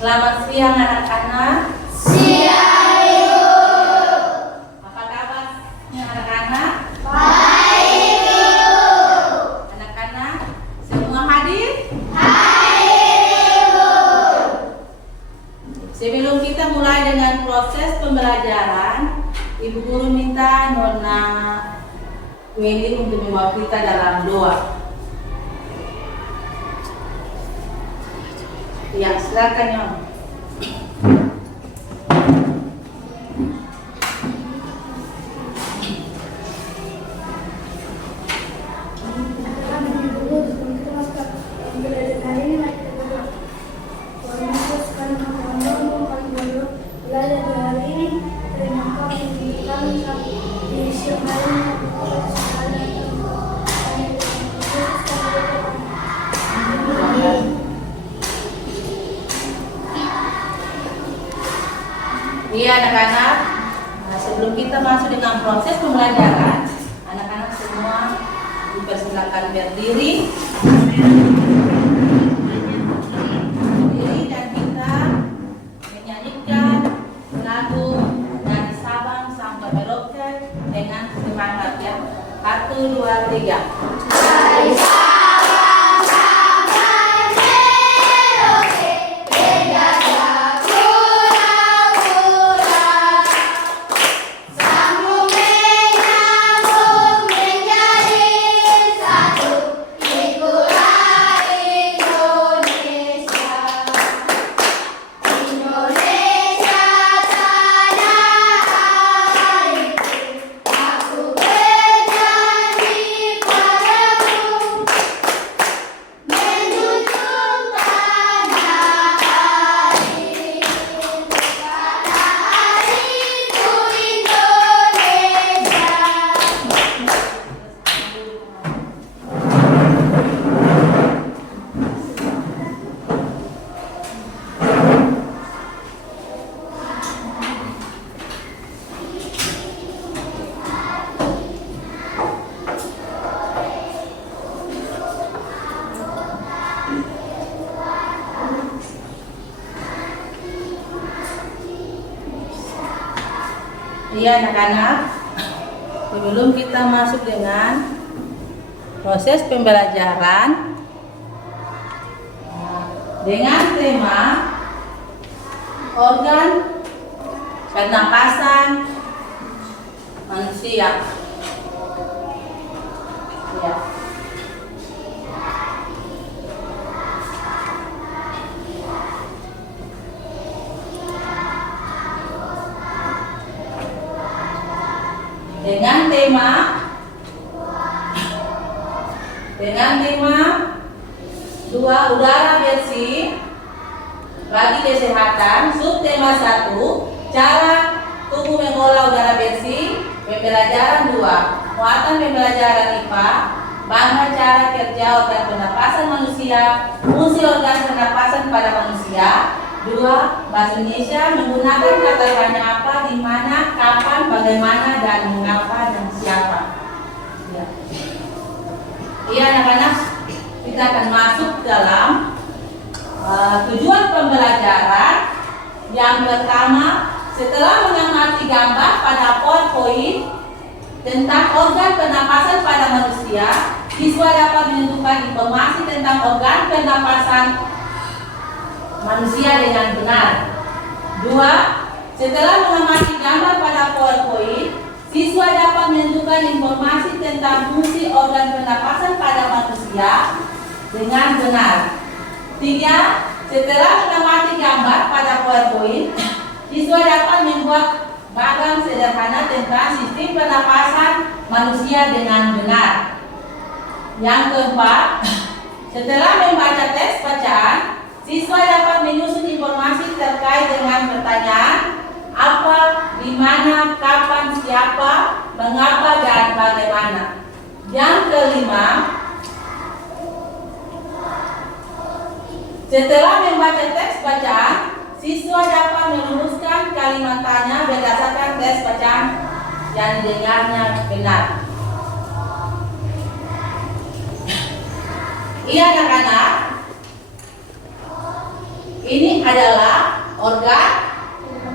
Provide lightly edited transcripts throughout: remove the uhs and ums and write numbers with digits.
Selamat siang anak-anak. Siang Ibu. Apa kabarnya anak-anak? Baik Ibu. Anak-anak semua hadir? Hadir Ibu. Sebelum kita mulai dengan proses pembelajaran, Ibu Guru minta Nona Wendy untuk membawa kita dalam doa. Ya, silakan Nyon. Iya anak-anak, sebelum kita masuk dengan proses pembelajaran, anak-anak semua dipersilakan berdiri dan kita menyanyikan lagu dari Sabang sampai Merauke dengan semangat ya. 1, 2, 3. Dari Sabang sampai Merauke, menjajah pulau-pulau, sambung menyambung menjadi satu, itulah Indonesia. Indonesia tanah airku, aku berjanji padamu, menjunjung tanah airku, Indonesia. Iya anak-anak, sebelum kita masuk dengan proses pembelajaran dengan tema organ pernapasan manusia. Ya. Dengan tema udara bersih bagi kesehatan. Subtema 1, cara tubuh mengolah udara bersih. Pembelajaran 2, muatan pembelajaran IPA, bagaimana cara kerja organ pernapasan manusia, fungsi organ pernapasan pada manusia. 2, bahasa Indonesia, menggunakan kata tanya apa, di mana, kapan, bagaimana, dan mengapa, dan siapa. Ya. Iya anak-anak, kita akan masuk dalam tujuan pembelajaran. Yang pertama, setelah mengamati gambar pada PowerPoint tentang organ pernapasan pada manusia, siswa dapat menentukan informasi tentang organ pernapasan manusia dengan benar. 2, setelah mengamati gambar pada PowerPoint, siswa dapat menentukan informasi tentang fungsi organ pernapasan pada manusia dengan benar. 3, setelah mengamati gambar pada PowerPoint, siswa dapat membuat bagan sederhana tentang sistem pernapasan manusia dengan benar. Yang keempat, setelah membaca teks bacaan, siswa dapat menyusun informasi terkait dengan pertanyaan apa, di mana, kapan, siapa, mengapa, dan bagaimana. Yang kelima, setelah membaca teks bacaan, siswa dapat merumuskan kalimat tanya berdasarkan teks bacaan yang didengarnya benar. Iya anak-anak, ini adalah organ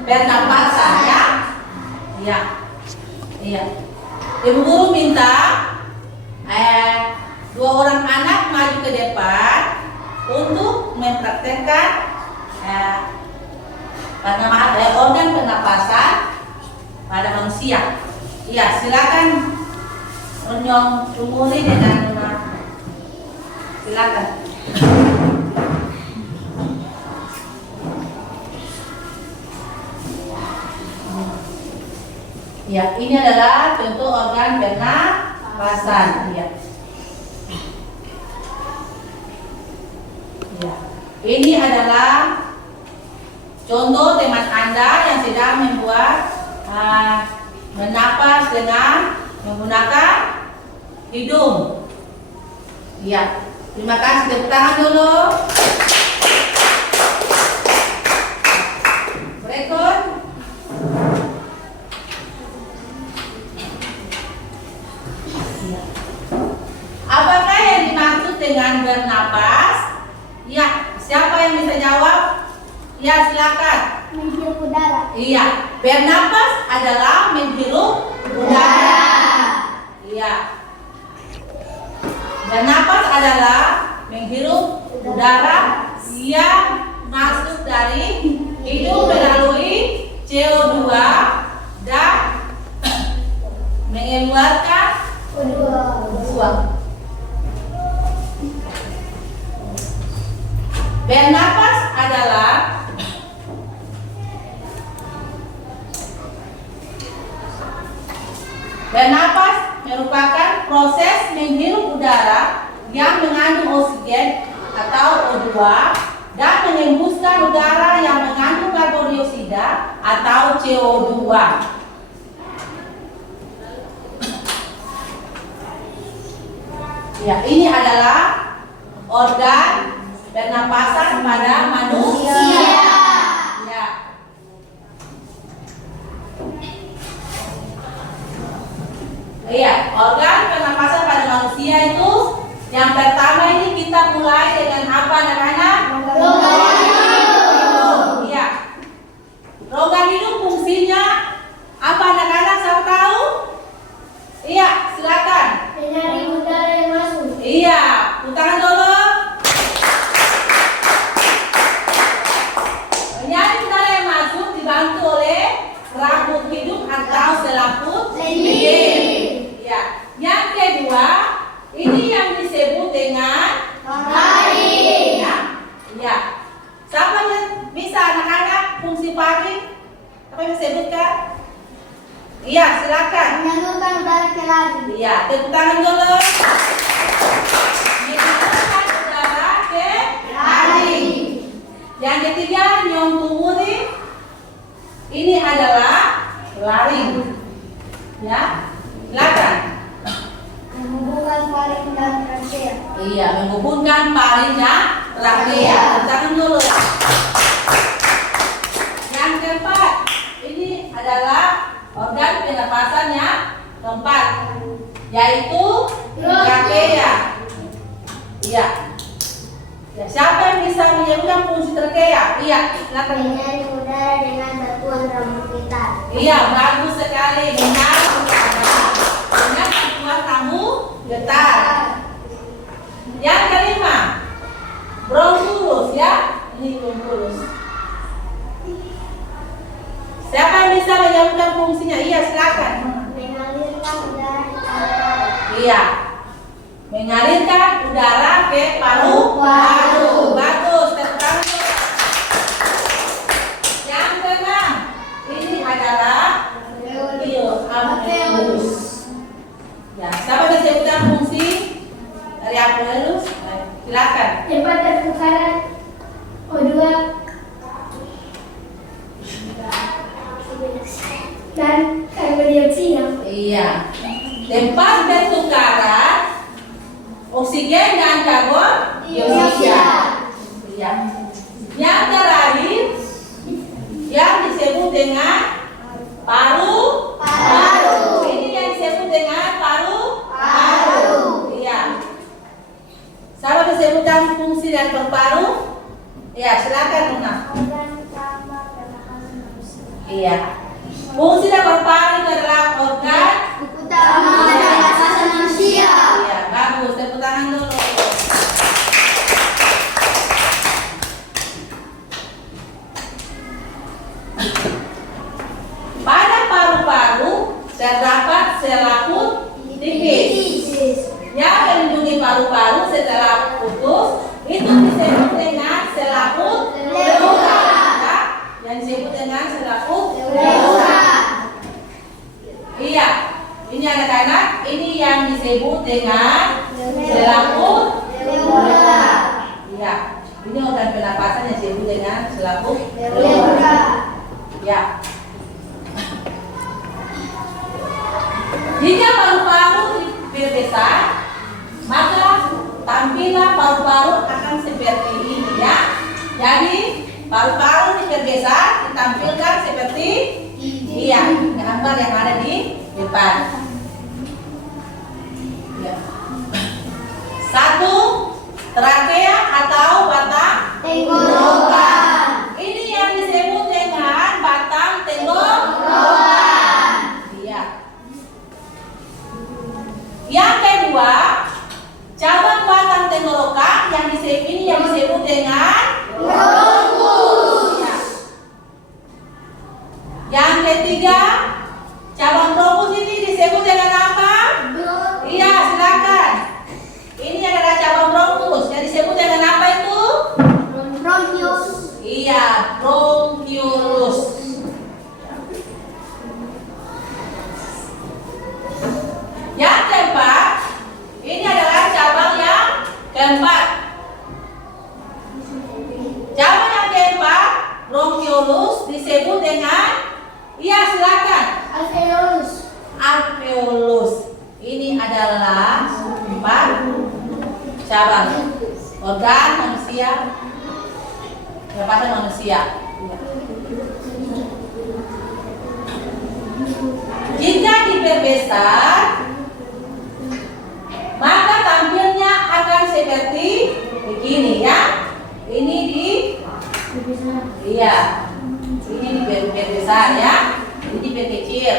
pernapasan ya. Iya. Iya. Ibu guru minta dua orang anak maju ke depan untuk mempraktekkan organ pernapasan pada manusia. Iya, silakan Unyong Umuri dengan silakan. Ya, ini adalah contoh organ pernapasan. Ya. Ya. Ini adalah contoh teman Anda yang sedang membuat menapas dengan menggunakan hidung. Ya. Terima kasih, tepuk tangan dulu. Berikut. Apakah yang dimaksud dengan bernapas? Ya, siapa yang bisa jawab? Ya, silakan. Menghirup udara. Iya, bernapas adalah menghirup udara. Iya. Bernapas adalah menghirup udara yang masuk dari hidung melalui CO2 dan mengeluarkan buang. Bernapas adalah merupakan proses menghirup udara yang mengandung oksigen atau O2 dan menghembuskan udara yang mengandung karbon dioksida atau CO2. Ya, ini adalah organ pernapasan pada manusia. Ya. Iya, organ pernapasan pada manusia itu yang pertama ini kita mulai dengan apa anak-anak? Rongga hidung. Iya. Rongga hidung fungsinya apa anak-anak? Siapa tahu? Iya, silakan. Menyaring udara yang masuk. Iya, tangan dulu. Menyaring udara yang masuk dibantu oleh rambut hidung atau selaput hidung. Ya. Yang kedua, ini yang disebut dengan Paring. ya. Ya. Siapa yang bisa anak-anak fungsi paring? Apa yang disebutkan? Iya, silakan. Menyalurkan udara ke laring. Iya, tepuk tangan dulu. Menyalurkan udara ke laring. Yang ketiga, Nyong Tumuri. Ini adalah laring. Ya, silakan. Menghubungkan paring dan trakea. Iya, menghubungkan paring dan trakea. Tepuk tangan dulu. Yang keempat, ini adalah organ pernapasan yang keempat, yaitu trakea. Iya. Ya, siapa yang bisa menyebutkan fungsi trakea? Iya, silakan. Menyaring udara dengan bantuan rambut kita. Iya, bagus sekali. Menyaring udara dengan bantuan rambut getar. Yang kelima, bronkulus ya. Ini bronkulus. Siapa yang bisa menyebutkan fungsinya? Iya, silakan. Mengalirkan udara ke paru-paru. Iya. Mengalirkan udara ke paru-paru. Bagus, tepuk tangan. Yang keenam, ini adalah alveolus. Ya, siapa bisa menyebutkan fungsi dari alveolus? Silakan. Tempat pertukaran O2 dan karbon dioksida. Iya. Tempat pertukaran oksigen dan karbon dioksida. Iya. Yang terakhir yang disebut dengan paru-paru. Ini yang disebut dengan paru-paru. Iya. Siapa disebutkan fungsi dari paru-paru? Ya, silakan Luna. Organ utama pernapasan manusia. Iya. Fungsi dan paru-paru itu adalah organ Utama pernapasan manusia. Iya, bagus. Tepuk tangan dulu. Pada paru-paru terdapat sel laput tipis. Yang melindungi paru-paru setelah putus itu disebut dengan sel laput pleura. Ya, yang disebut dengan sel laput pleura. Iya, ini anak-anak, ini yang disebut dengan sel laput pleura. Iya, ini organ pernapasan yang disebut dengan sel laput pleura. Ya. Jika paru-paru diperbesar, maka tampilan paru-paru akan seperti ini ya. Jadi paru-paru diperbesar ditampilkan seperti iya, gambar yang ada di depan. Ya. 1. Trakea atau batang tenggorokan. Ini yang disebut dengan batang tenggorokan. Iya. Yang kedua, cabang batang tenggorokan yang disebut dengan bronkus. Ya. Yang ketiga, cabang bronkus ini disebut dengan apa? Iya, silakan. Ini adalah cabang bronkus yang disebut dengan apa itu? Bronkius. Iya, bronkiolus. Yang keempat, ini adalah cabang yang keempat. Cabang yang keempat, bronkiolus disebut dengan, iya silakan, Alveolus. alveolus. Ini adalah 4 cabang organ manusia, pernapasan manusia. Jika diperbesar, maka tampilnya akan seperti begini ya. Ini iya, ini diperbesar ya. Ini diperkecil,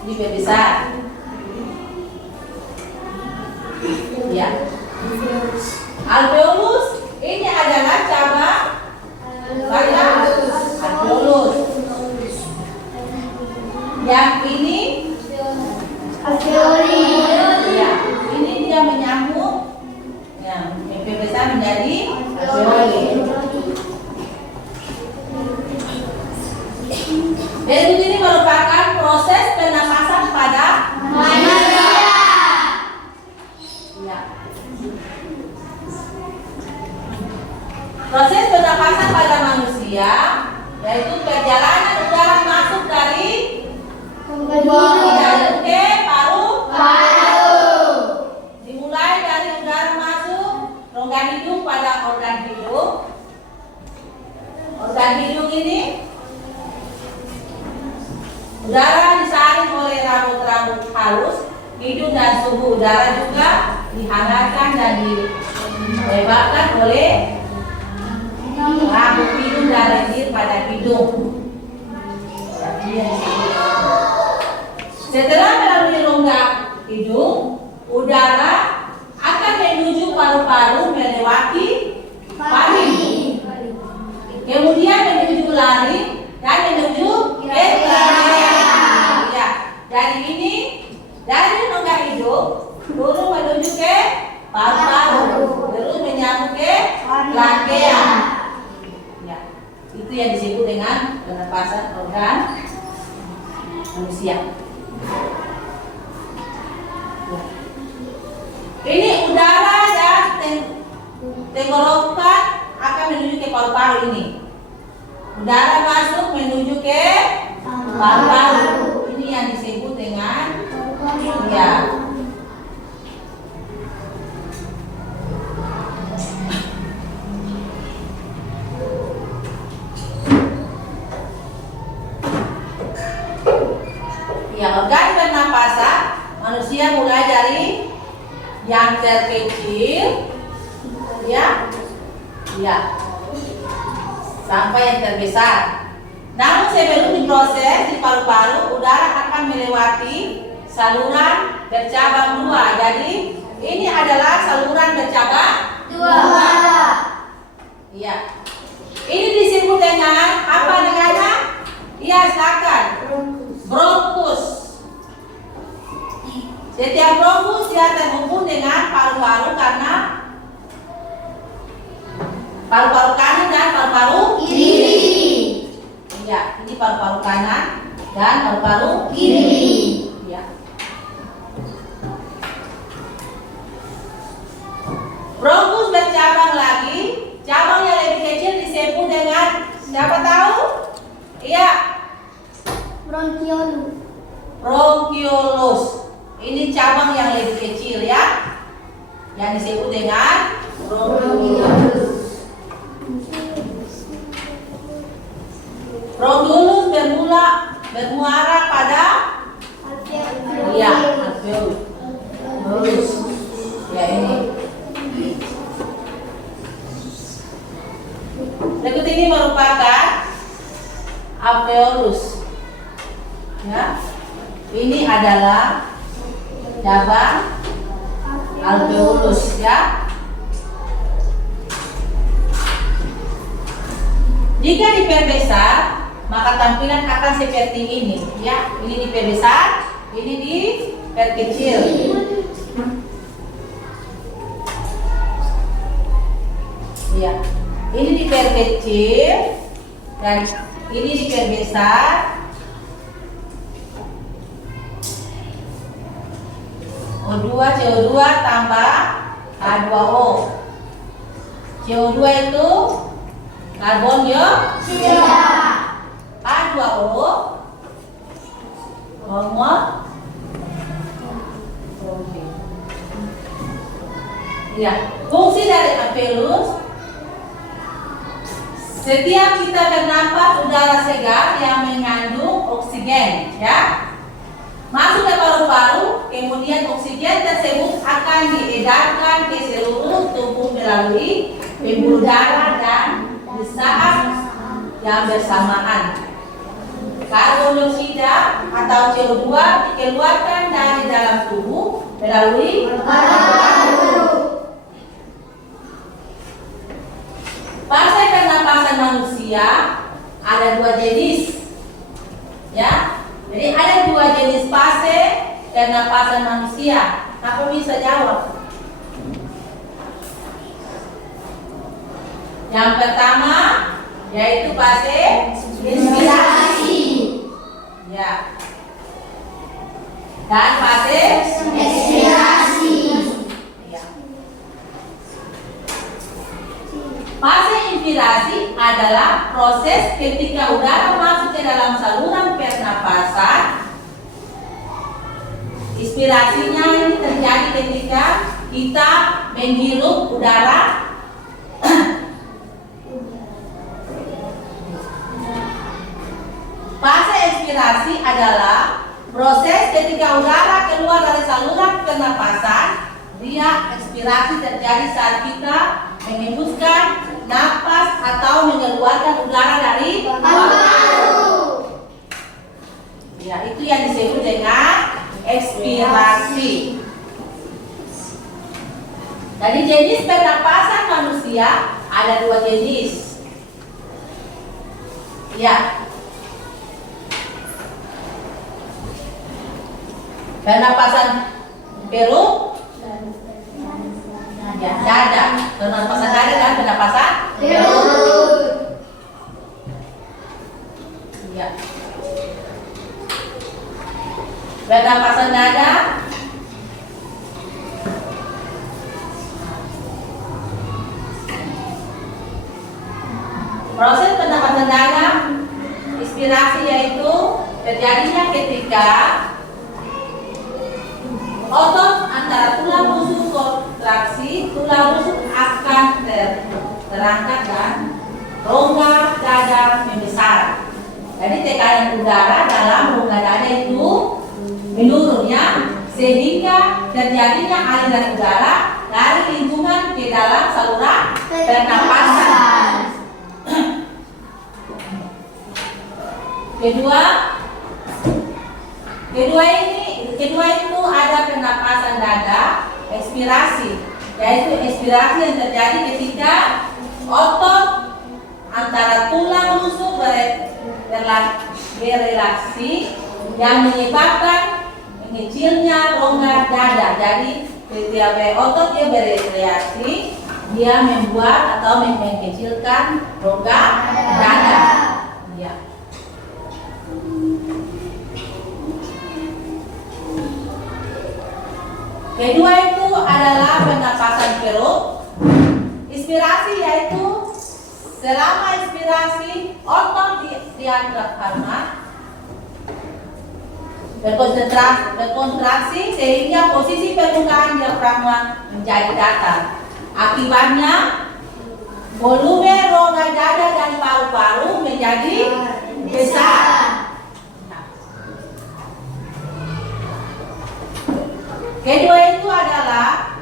ini diperbesar. Ya. Alveolus ini adalah cabang batang alveolus. Yang ini Alveoli. ya, ini dia menyambung yang besar menjadi alveoli. Berikut ini merupakan proses pernapasan pada manusia. Ya. Proses pernapasan pada manusia yaitu perjalanan udara masuk dari hidung ke paru-paru. Dimulai dari udara masuk rongga hidung pada organ hidung. Organ hidung ini udara disaring oleh rambut-rambut halus hidung dan suhu udara juga dihangatkan dan dilebakkan oleh rambut hidung dan lendir pada hidung. Setelah melalui rongga hidung, udara akan menuju paru-paru melewati faring, kemudian menuju laring dan menuju ke trachea. Ya, dari ini dari rongga hidung turun menuju ke paru-paru, terus menyambung ke trachea. Ya, itu yang disebut dengan pernapasan organ manusia. Ini udara dan tenggorokan akan menuju ke paru-paru ini. Udara masuk menuju ke paru-paru. Ini yang disebut dengan ya. Ya, organ pernapasan manusia mulai dari yang terkecil ya sampai yang terbesar. Namun sebelum diproses di paru-paru, udara akan melewati saluran bercabang dua. Jadi ini adalah saluran bercabang Dua. Iya. Ini disebut dengan apa namanya? Iya, silakan. Bronkus. Setiap bronkus dia terhubung dengan paru-paru karena paru-paru kanan dan paru-paru Kiri. Iya, ini paru-paru kanan dan paru-paru Kiri. Iya. Bronkus bercabang lagi. Cabang yang lebih kecil disebut dengan siapa tahu? Iya, Bronkiolus. bronkiolus. Ini cabang yang lebih kecil ya, yang disebut dengan bronkiolus. Bronkiolus bermuara pada iya, alveolus. Ya ini. Berikut ini merupakan alveolus. Ya. Ini adalah cabang alveolus ya. Jika diperbesar, maka tampilan akan seperti ini ya. Ini diperbesar, ini diperkecil. Ya. Ini diperkecil dan ini diperbesar. O2 CO2 tambah H2O. CO2 itu karbon dioksida. H2O hormon. Ya, fungsi dari alveolus. Setiap kita bernapas udara segar yang mengandung oksigen, ya, masuk ke paru-paru, kemudian oksigen tersebut akan diedarkan ke seluruh tubuh melalui pembuluh darah dan di saat yang bersamaan karbon dioksida atau CO2 dikeluarkan dari dalam tubuh melalui paru-paru. Fase pernapasan manusia ada dua jenis, ya. Jadi ada dua jenis fase pernapasan manusia. Apa bisa jawab? Yang pertama yaitu fase inspirasi, ya. Dan fase ekspirasi. Fase inspirasi adalah proses ketika udara masuk ke dalam saluran pernapasan. Inspirasinya ini terjadi ketika kita menghirup udara. Fase ekspirasi adalah proses ketika udara keluar dari saluran pernapasan. Dia ekspirasi terjadi saat kita menghembuskan napas atau mengeluarkan udara dari paru-paru. Ya, itu yang disebut dengan ekspirasi. Jadi jenis pernapasan manusia ada dua jenis. Ya. Pernapasan perut, ya, dada. Pernapasan dada dan pernapasan perut. Ya. Pernapasan dada. Proses pernapasan dada, inspirasi yaitu terjadinya ketika otot antara tulang rusuk kontraksi, tulang rusuk akan terangkat dan rongga dada membesar. Jadi tekanan udara dalam rongga dada itu menurun ya, sehingga terjadinya aliran udara dari lingkungan ke dalam saluran pernapasan. Kedua itu ada pernapasan dada, ekspirasi, yaitu ekspirasi yang terjadi ketika otot antara tulang rusuk berrelasi yang menyebabkan mengecilnya rongga dada. Jadi setiap otot dia berrelasi, dia membuat atau mengecilkan rongga dada. Ya. Kedua itu adalah pernapasan perut. Inspirasi yaitu selama inspirasi otot diafragma berkontraksi sehingga posisi permukaan diafragma menjadi datar. Akibatnya volume rongga dada dan paru-paru menjadi besar. Kedua itu adalah,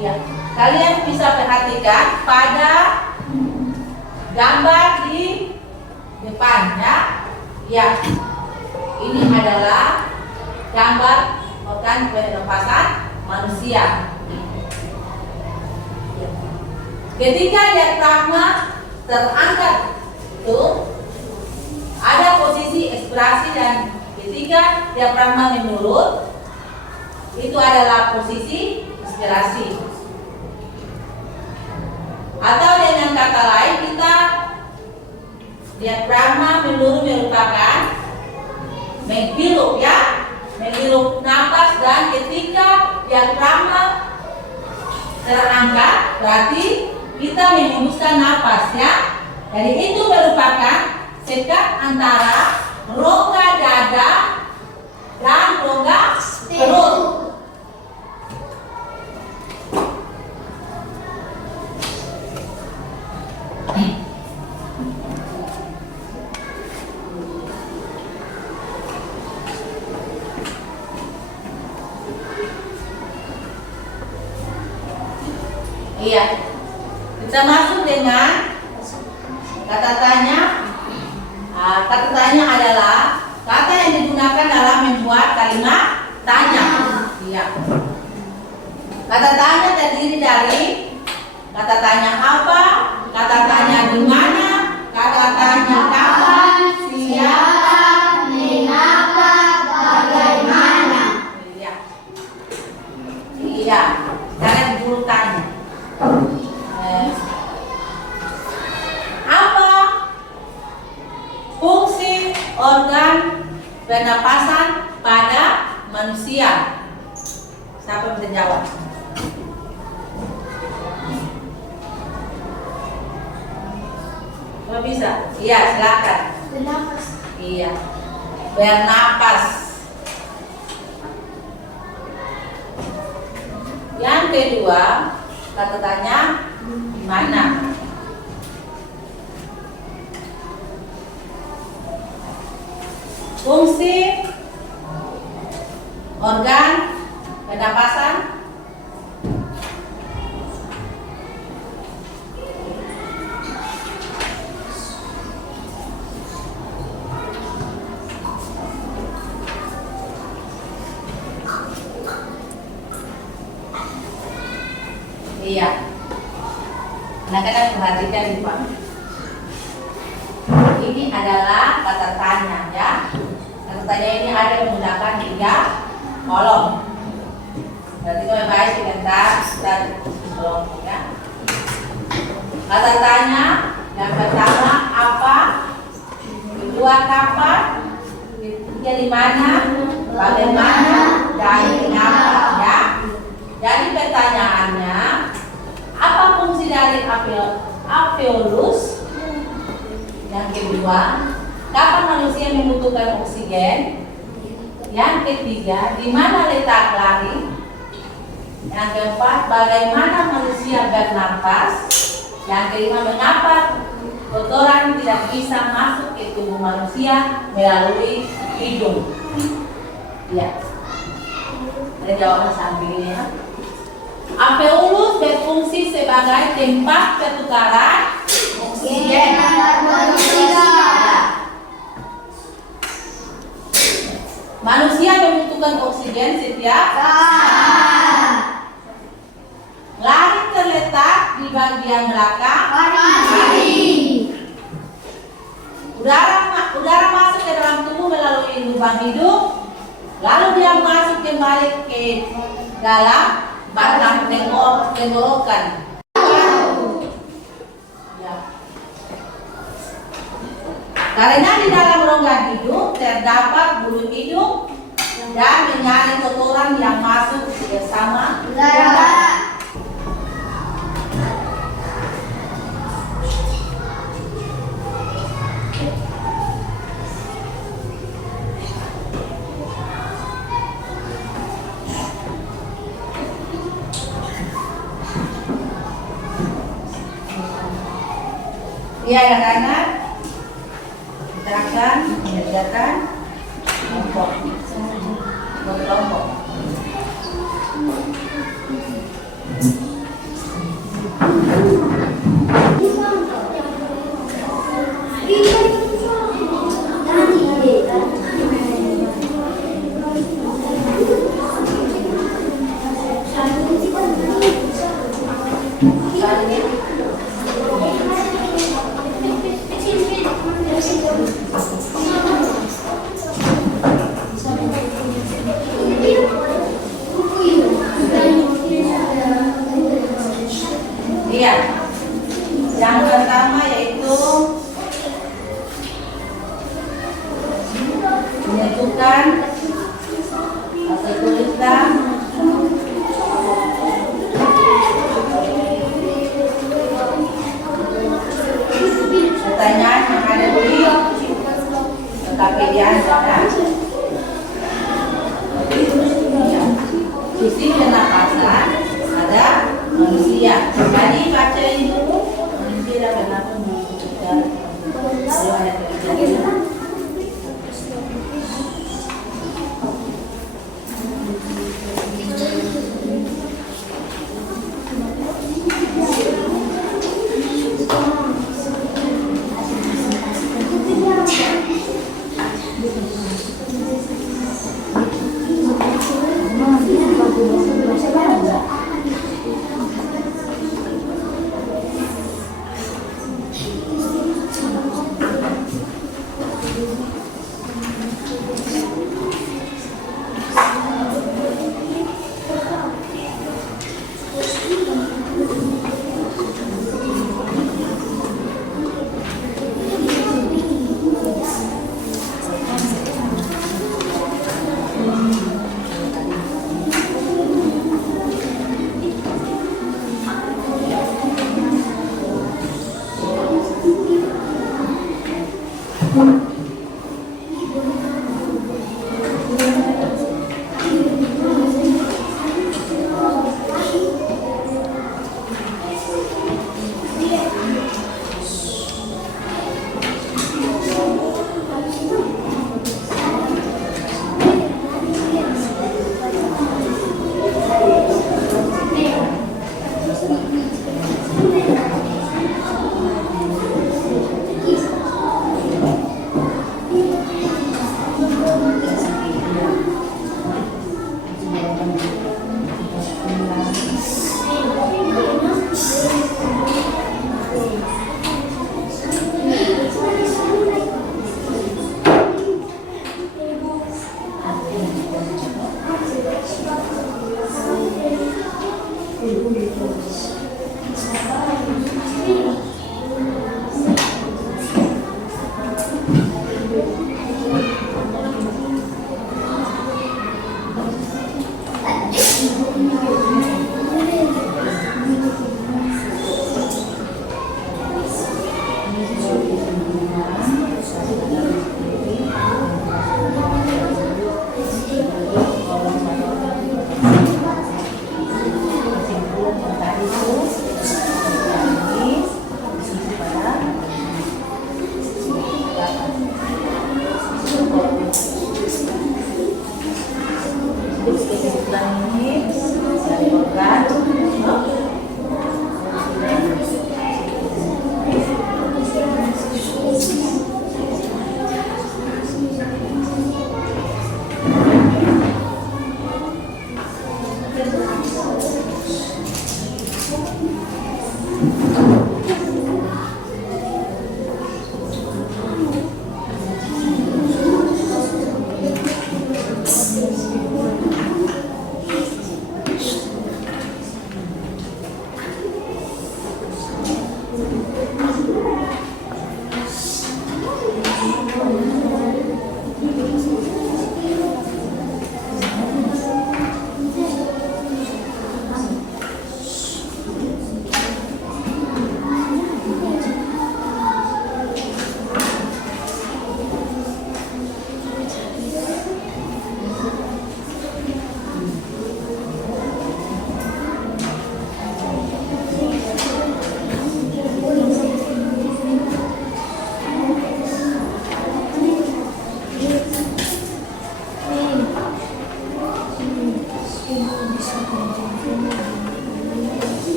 ya, kalian bisa perhatikan pada gambar di depannya. Ya, ini adalah gambar organ pernapasan manusia. Ketika diafragma terangkat itu ada posisi ekspirasi, dan ketika diafragma menurun itu adalah posisi inspirasi. Atau dengan kata lain, kita diafragma menurun merupakan menghirup, ya, menghirup nafas, dan ketika diafragma terangkat berarti kita menghembuskan nafas, ya. Jadi itu merupakan sekat antara rongga dada dan rongga perut. Iya, kita masuk dengan kata tanya. Kata tanya adalah kata yang digunakan dalam membuat kalimat tanya. Iya. Kata tanya terdiri dari kata tanya apa, kata tanya di mana, kata tanya kapan, siapa, Mengapa? Bagaimana? Iya. Iya. Kalian dulu tanya. Apa fungsi organ pernapasan pada manusia? Siapa bisa jawab? Siapa bisa? Iya, silakan. Bernapas. Iya, bernapas. Yang kedua, kata tanya di mana? Fungsi organ pernapasan iya. Anak-anak perhatikan di Pak. Ini adalah kata tanya, ya. Kata tanya ini ada menggunakan 3 kolom. Berarti kalau baik sebentar dan kolom, ya. Kata tanya yang pertama apa, kedua kapan, ketiga di mana, bagaimana, dan kenapa, ya. Jadi pertanyaannya, apa fungsi dari alveolus? Yang kedua, kapan manusia membutuhkan oksigen? Yang ketiga, di mana letak lari? Yang keempat, bagaimana manusia bernapas? Yang kelima, mengapa kotoran tidak bisa masuk ke tubuh manusia melalui hidung? Ya, ada jawaban sampingnya. Alveolus berfungsi sebagai tempat pertukaran oksigen. Manusia membutuhkan oksigen setiap saat. Langit terletak di bagian belakang Pari. Udara masuk ke dalam tubuh melalui lubang hidung, lalu dia masuk kembali ke dalam batang tenggorokan. Ya. Karena di dalam rongga hidung terdapat bulu hidung dan menyaring kotoran yang masuk bersama Udara. Iya ya anak, kita akan mengerjakan kelompok. Iya, yang pertama yaitu menentukan atau tuliskan pertanyaan yang ada di KPD Anda. Sisi pernapasan ada manusia. Jadi baca ini dulu. Manusia kenapa membutuhkan ada kerjanya.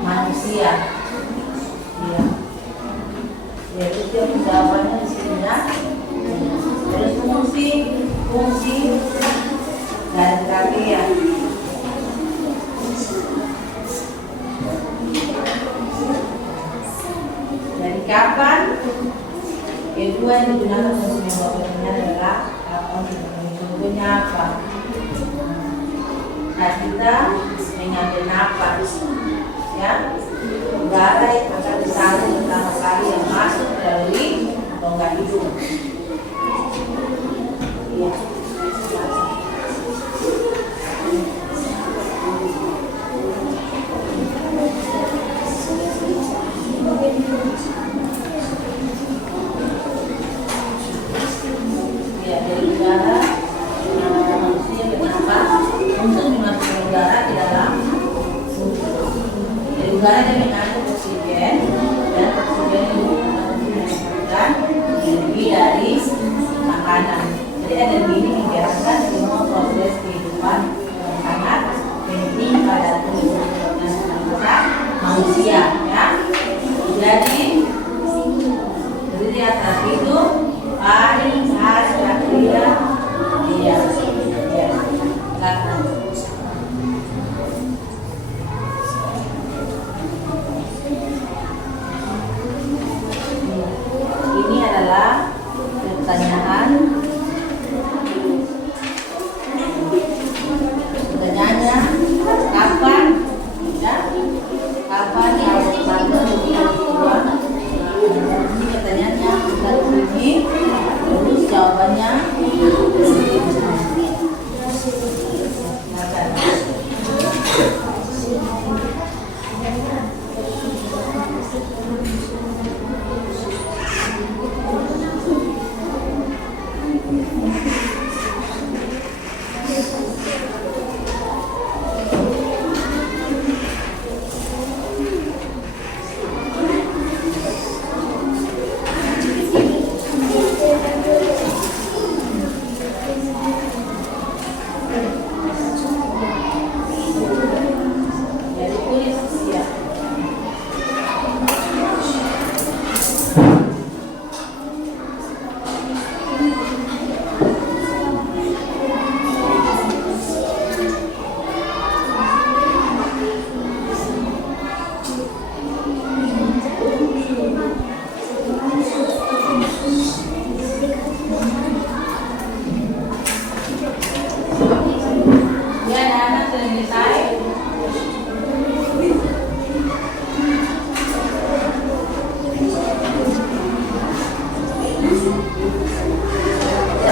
manusia. Iya. Ya, itu dia jawabannya di sini ya. Terus fungsi dan karya. Dari kapan? Kedua yang digunakan untuk membawa pertanyaan adalah kapan. Contohnya apa? Nah, kita mengambil napas, ya. Udara yang akan disalin pertama kali yang masuk melalui rongga hidung. Iya. Ya, dari udara manusia bernapas untuk memasukkan udara di dalam tubuh. Dari udara dia mengandung oksigen dan oksigen itu menghasilkan energi dari makanan. Jadi energi ini menggerakkan semua proses kehidupan yang sangat penting pada tubuh dan manusia, ya. Jadi di atas itu paling khas bakteria dia, ya, silakan. Ini adalah pertanyaannya kapan, ya, kapan harus dipanggil keluar. Ini pertanyaannya kita begini, terus jawabannya.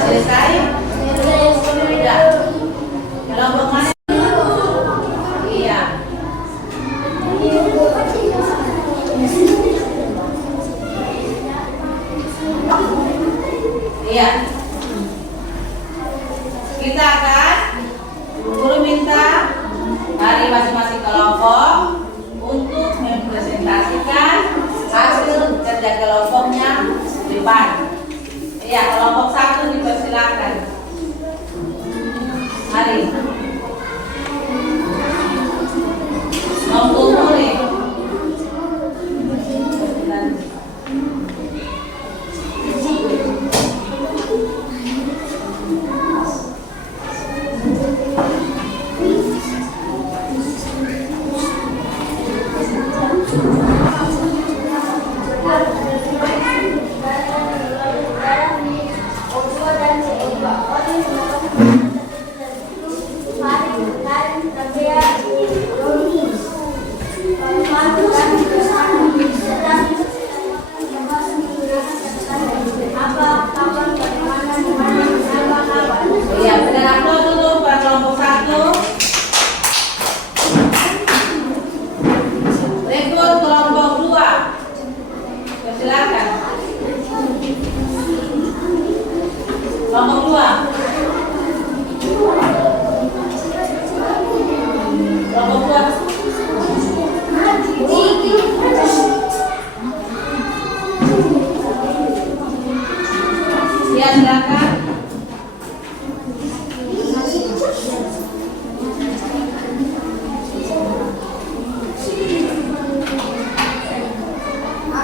Selesai? Tidak. Kelompok mana? Iya. Iya. Kita akan guru minta dari masing-masing kelompok untuk mempresentasikan hasil kerja kelompoknya di depan. Iya, kelompok satu dipersilakan. Mari. Kelompok murid. Iya, berikan aplaus dulu buat kelompok satu. Rekrut kelompok dua. Silakan. Kelompok dua. Kelompok dua.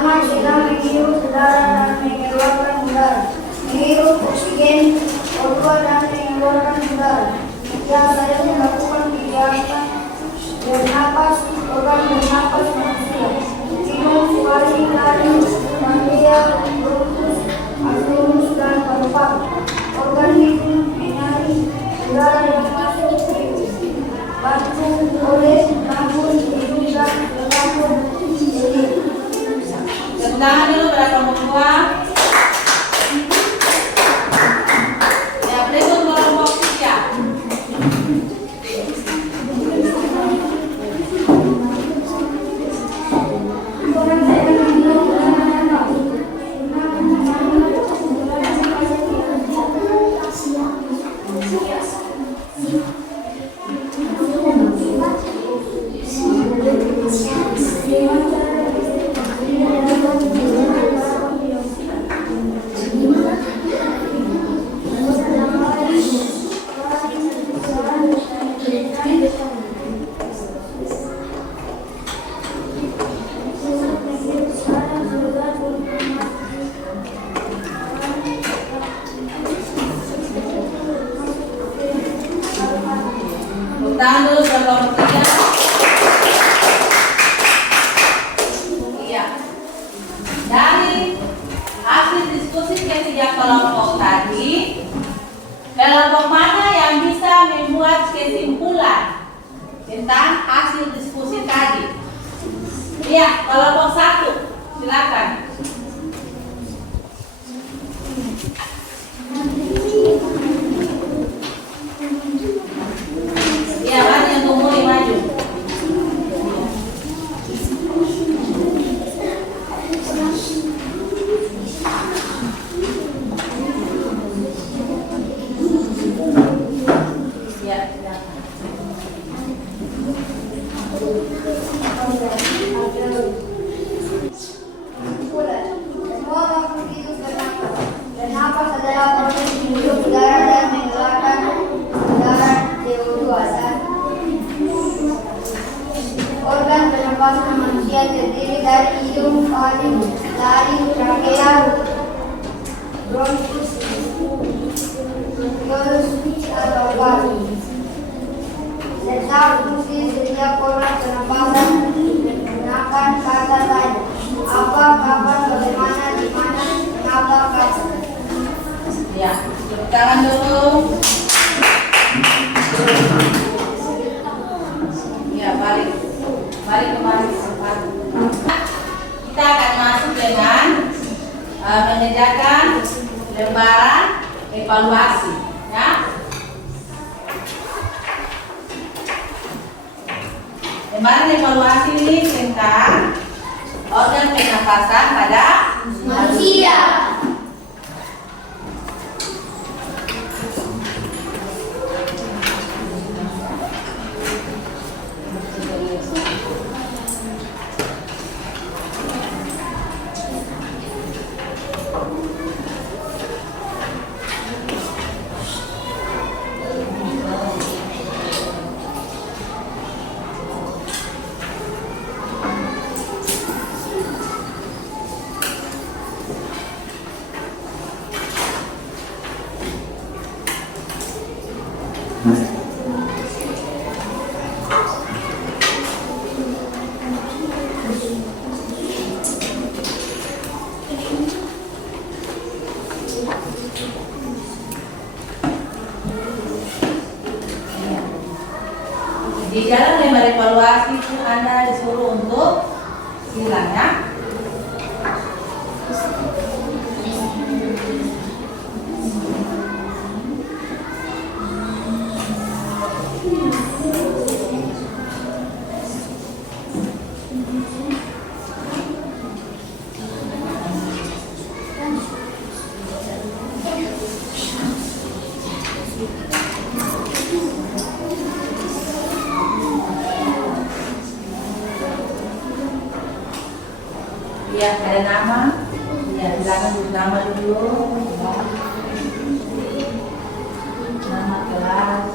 Anak sedang menghirup udara dan mengeluarkan udara. Menghirup oksigen, O2 dan mengeluarkan udara. Yang saya melakukan kegiatan bernapas, organ bernapas manusia. Hidung, paru, lari, trachea, bronkus, alveolus dan paru-paru. Organ hidung menyari udara yang masuk bantu oleh rambut, hidung dan rambut. Tepuk tangan dulu pada kelompok 2. Ya, berikut kelompok 3. Tangan dulu pada kelompok 3. Iya. Dari hasil diskusi ketiga kelompok tadi, kelompok mana yang bisa membuat kesimpulan tentang hasil diskusi tadi? Iya, kelompok 1. Silakan. Ya, kan yang tunggu maju. Ya, silakan. Semua makhluk hidup bernapas. Bernapas adalah proses menghirup udara dan mengeluarkan udara CO2. Organ pernapasan manusia terdiri dari hidung, paru, lari, trachea, bronkus, alveolus, dan paru-paru. Serta fungsi setiap organ pernapasan menggunakan kata tadi. Apa, kapan, bagaimana, di mana, kenapa, kapan. Ya, tepuk tangan dulu. Ya, balik kembali ke tempat. Kita akan masuk dengan mengerjakan lembaran evaluasi, ya. Lembaran evaluasi ini tentang organ pernapasan pada Manusia. Di dalam lembar evaluasi itu Anda disuruh untuk silang, ya. Ya, ada nama. Ya, silakan tulis nama dulu. Nama kelas.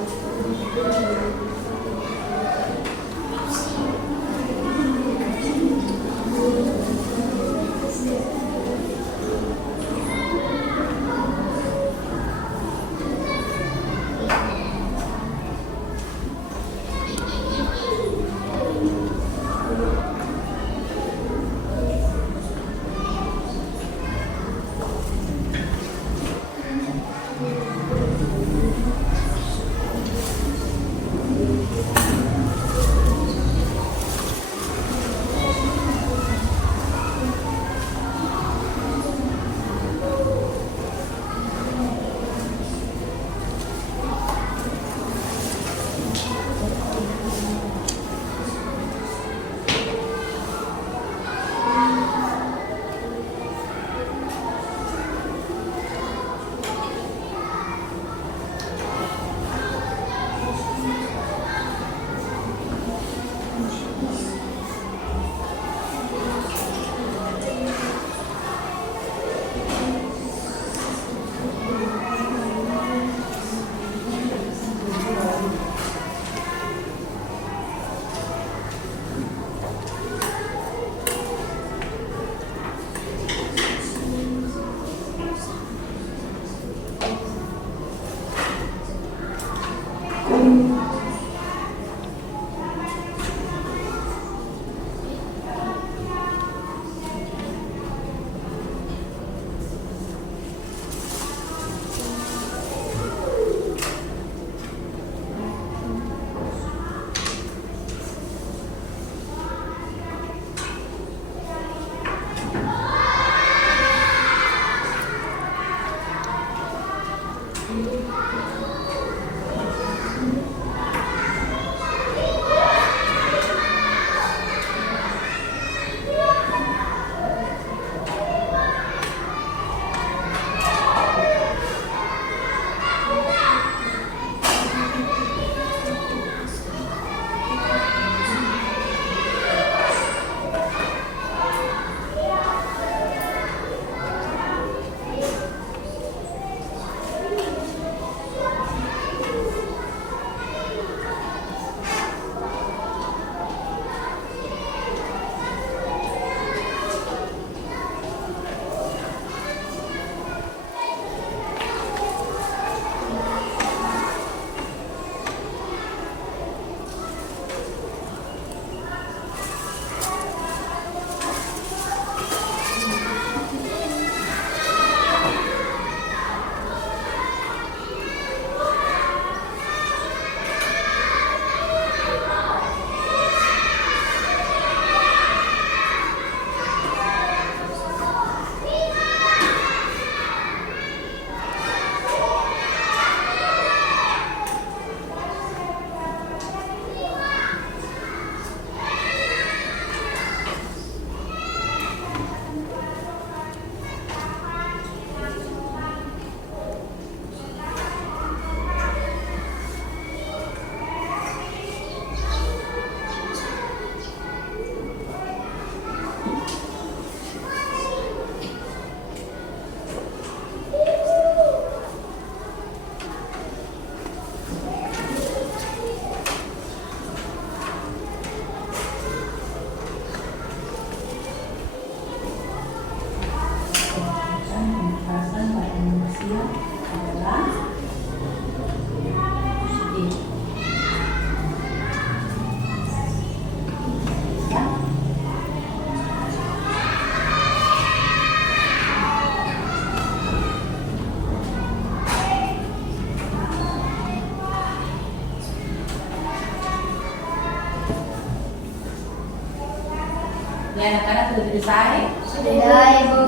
Ini anak-anak sudah selesai? Sudah, Ibu.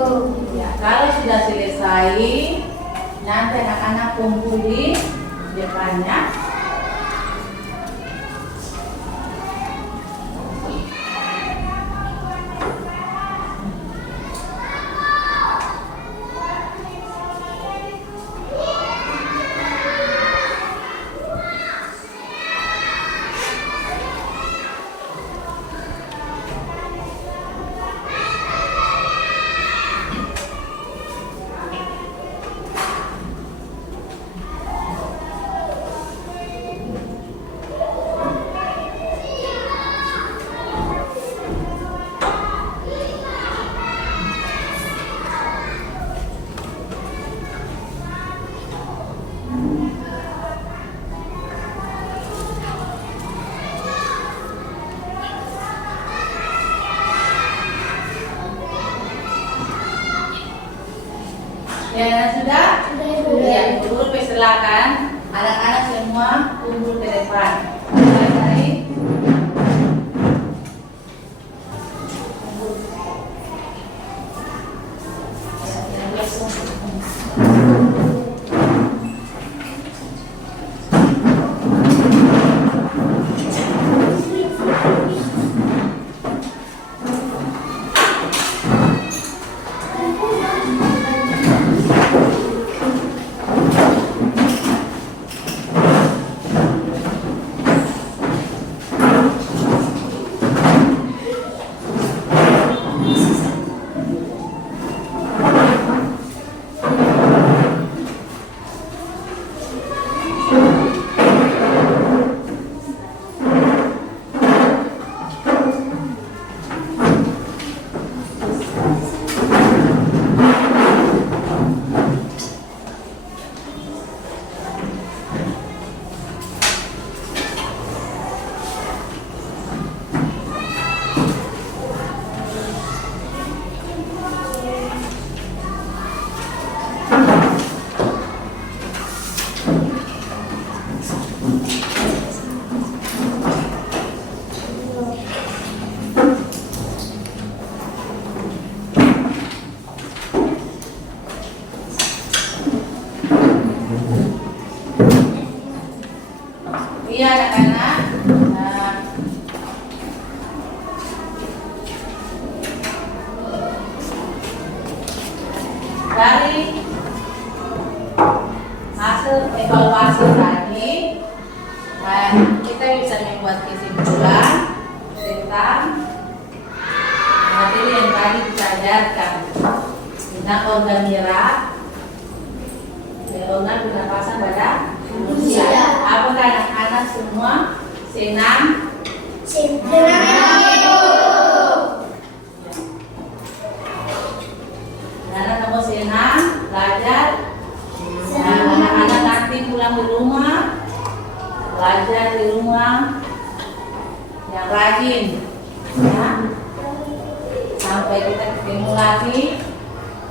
Ya, kalau sudah selesai, nanti anak-anak kumpul di depannya. Ya, sudah? Ya, guru persilakan anak-anak semua kumpul ke depan. Mulai dari iya anak-anak. Nah, dari hasil evaluasi tadi, kita bisa membuat kesimpulan tentang materi yang tadi kita ajarkan tentang organ gerak, organ pernapasan pada manusia. Apakah anak-anak semua senang? Senang, Ibu. Anak kamu senang belajar? Nah, anak-anak nanti pulang di rumah belajar di rumah yang rajin, ya. Sampai kita ketemu lagi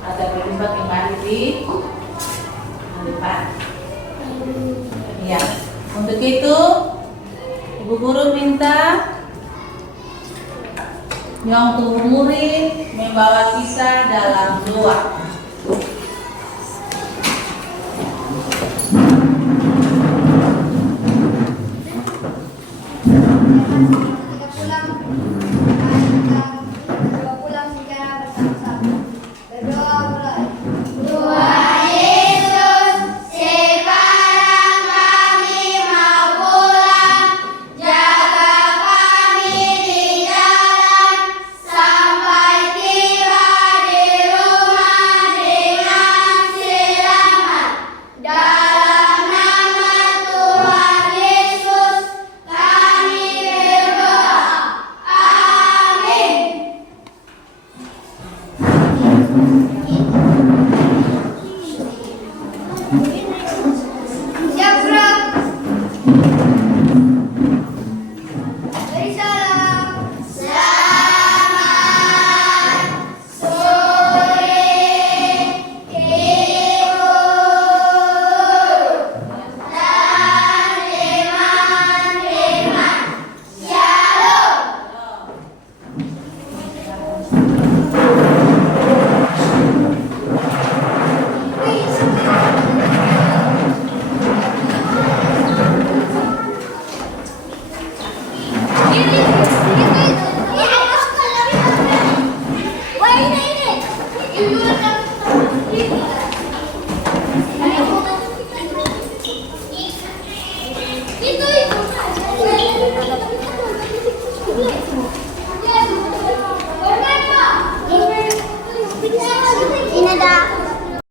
atau berjumpa kembali di depan. Ya, untuk itu Ibu Guru minta yang tubuh murid membawa kita dalam doa. Kita pulang secara bersama-sama. Berdoa mulai. Sampai tiba di rumah. Yuyun